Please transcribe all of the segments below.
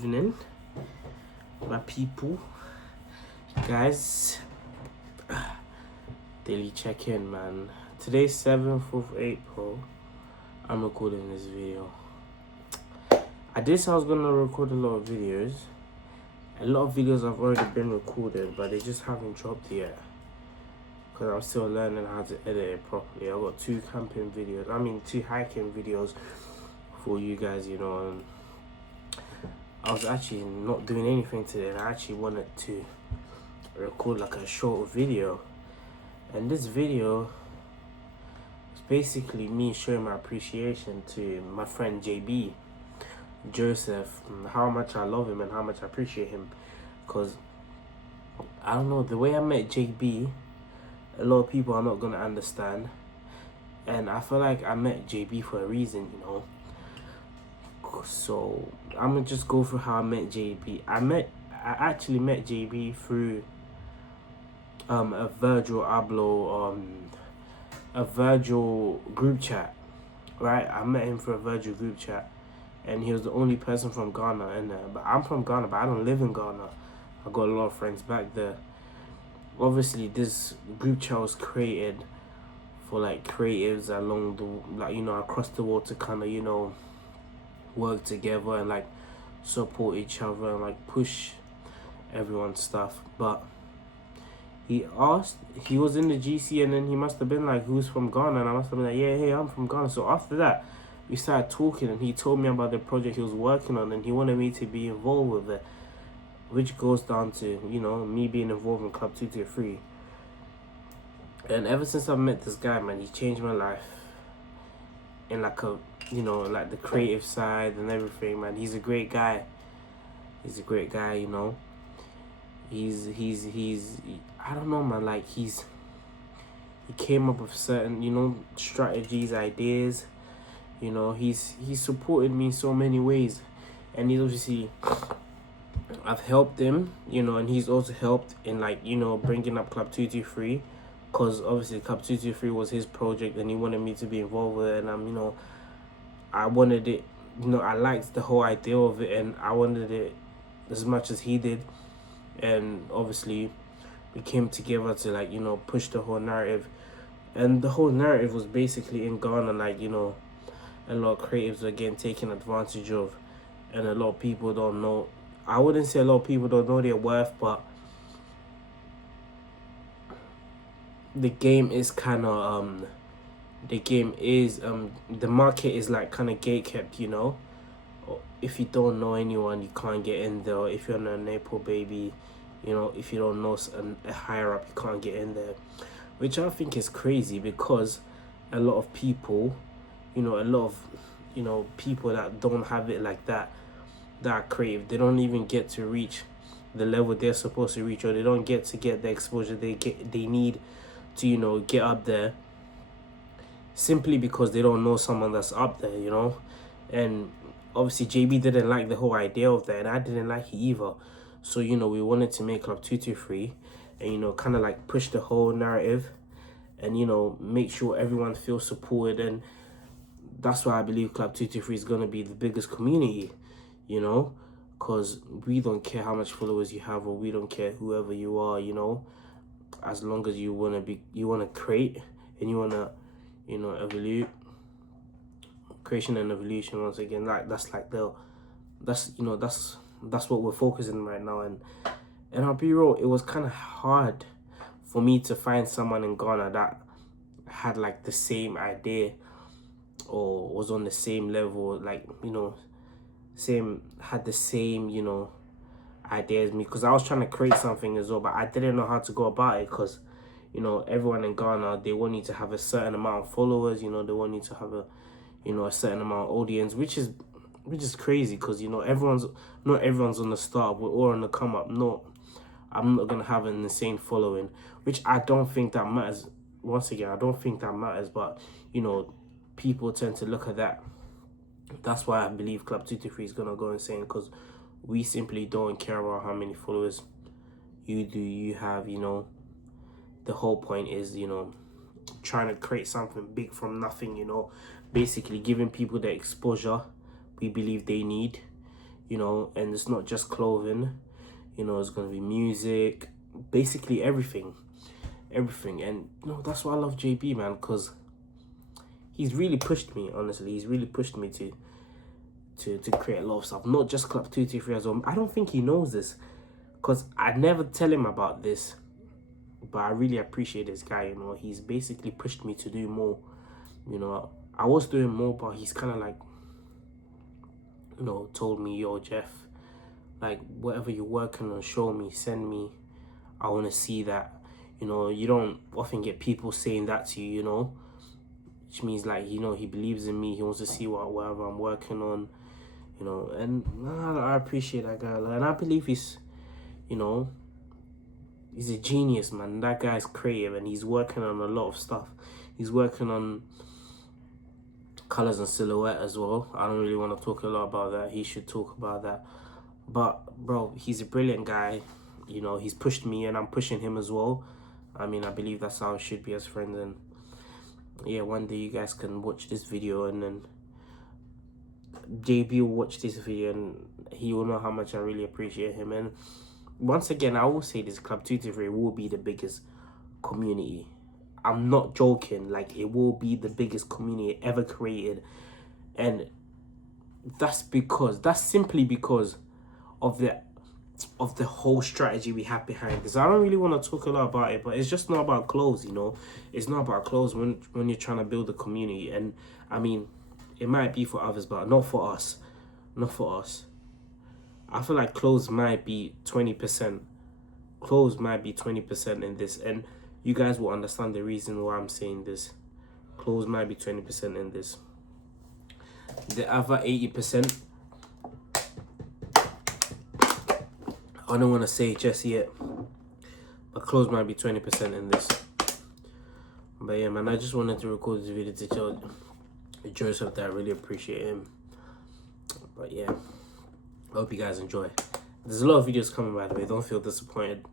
Evening, my people, guys. Daily check-in, man. Today's 7th of April. I'm recording this video. I did say I was gonna record a lot of videos. A lot of videos have already been recorded, but they just haven't dropped yet. Because I'm still learning how to edit it properly. I've got two hiking videos for you guys, and I was actually not doing anything today, and I actually wanted to record like a short video. And this video is basically me showing my appreciation to my friend JB, Joseph, and how much I love him and how much I appreciate him. Because, I don't know, the way I met JB, a lot of people are not going to understand. And I feel like I met JB for a reason, So I'm gonna just go through how I met JB. I actually met JB through a Virgil group chat, right? I met him through a Virgil group chat, and he was the only person from Ghana in there. But I'm from Ghana, but I don't live in Ghana. I got a lot of friends back there. Obviously, this group chat was created for like creatives along the across the world to kind of work together and like support each other and like push everyone's stuff. But he was in the GC, and then he must have been like, who's from Ghana? And I must have been like, yeah, hey, I'm from Ghana. So after that, we started talking, and he told me about the project he was working on, and he wanted me to be involved with it, which goes down to me being involved in Club 223. And ever since I met this guy, man, he changed my life in like like the creative side and everything, man. He's a great guy. He's I don't know, man, like he came up with certain, strategies, ideas. He's supported me in so many ways. And he's obviously, I've helped him, and he's also helped in like, bringing up Club 223. Because obviously Club 223 was his project, and he wanted me to be involved with it. And I wanted it, I liked the whole idea of it, and I wanted it as much as he did. And obviously we came together to like, push the whole narrative. And the whole narrative was basically in Ghana, like, a lot of creatives are getting taken advantage of, and a lot of people don't know. I wouldn't say a lot of people don't know their worth, but the game is kind of the market is like kind of gatekept. If you don't know anyone, you can't get in there. If you're not a Nepo baby, if you don't know a higher up, you can't get in there, which I think is crazy. Because a lot of people, people that don't have it like that are creative, they don't even get to reach the level they're supposed to reach, or they don't get the exposure they need to get up there, simply because they don't know someone that's up there. And obviously JB didn't like the whole idea of that, and I didn't like it either. So we wanted to make Club 223 and kind of like push the whole narrative, and make sure everyone feels supported. And that's why I believe Club 223 is going to be the biggest community, because we don't care how much followers you have, or we don't care whoever you are, as long as you want to create, and you want to evolve. Creation and evolution, once again, like that's what we're focusing on right now. And I'll be real, it was kind of hard for me to find someone in Ghana that had like the same idea, or was on the same level, like had the same idea as me. Because I was trying to create something as well, but I didn't know how to go about it. Because everyone in Ghana, they want you to have a certain amount of followers, they want you to have a certain amount of audience, which is crazy. Because not everyone's on the start, we're all on the come up. I'm not gonna have an insane following, which I don't think that matters. Once again, I don't think that matters, but people tend to look at that. That's why I believe Club 223 is gonna go insane, because we simply don't care about how many followers you have. The whole point is trying to create something big from nothing, basically giving people the exposure we believe they need, you know, and it's not just clothing, you know, it's gonna be music, basically everything. And you know, that's why I love JB, man, because he's really pushed me, honestly. He's really pushed me to create a lot of stuff, not just Club 223 as well. I don't think he knows this, because I never tell him about this, but I really appreciate this guy, you know. He's basically pushed me to do more, you know. I was doing more, but he's kind of like, you know, told me, yo, Jeff, like, whatever you're working on, show me, send me. I want to see that. You know, you don't often get people saying that to you, you know, which means, like, you know, he believes in me. He wants to see whatever I'm working on, you know. And I appreciate that guy. And I believe he's, you know, he's a genius, man. That guy's creative, and he's working on a lot of stuff. He's working on colors and silhouette as well. I don't really want to talk a lot about that. He should talk about that. But bro, he's a brilliant guy. You know, he's pushed me and I'm pushing him as well. I mean, I believe that's how it should be as friends. And yeah, one day you guys can watch this video, and then JB will watch this video, and he will know how much I really appreciate him. And once again, I will say this, Club 223 will be the biggest community. I'm not joking. Like, it will be the biggest community ever created. And that's simply because of the whole strategy we have behind this. I don't really want to talk a lot about it, but it's just not about clothes, you know. It's not about clothes when you're trying to build a community. And I mean, it might be for others, but not for us. Not for us. I feel like clothes might be 20%. Clothes might be 20% in this, and you guys will understand the reason why I'm saying this. Clothes might be 20% in this. The other 80%, I don't want to say just yet, but clothes might be 20% in this. But yeah, man, I just wanted to record this video to tell Joseph that I really appreciate him. But yeah, I hope you guys enjoy. There's a lot of videos coming, by the way. Don't feel disappointed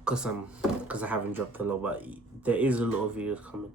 because I haven't dropped a lot, but there is a lot of videos coming.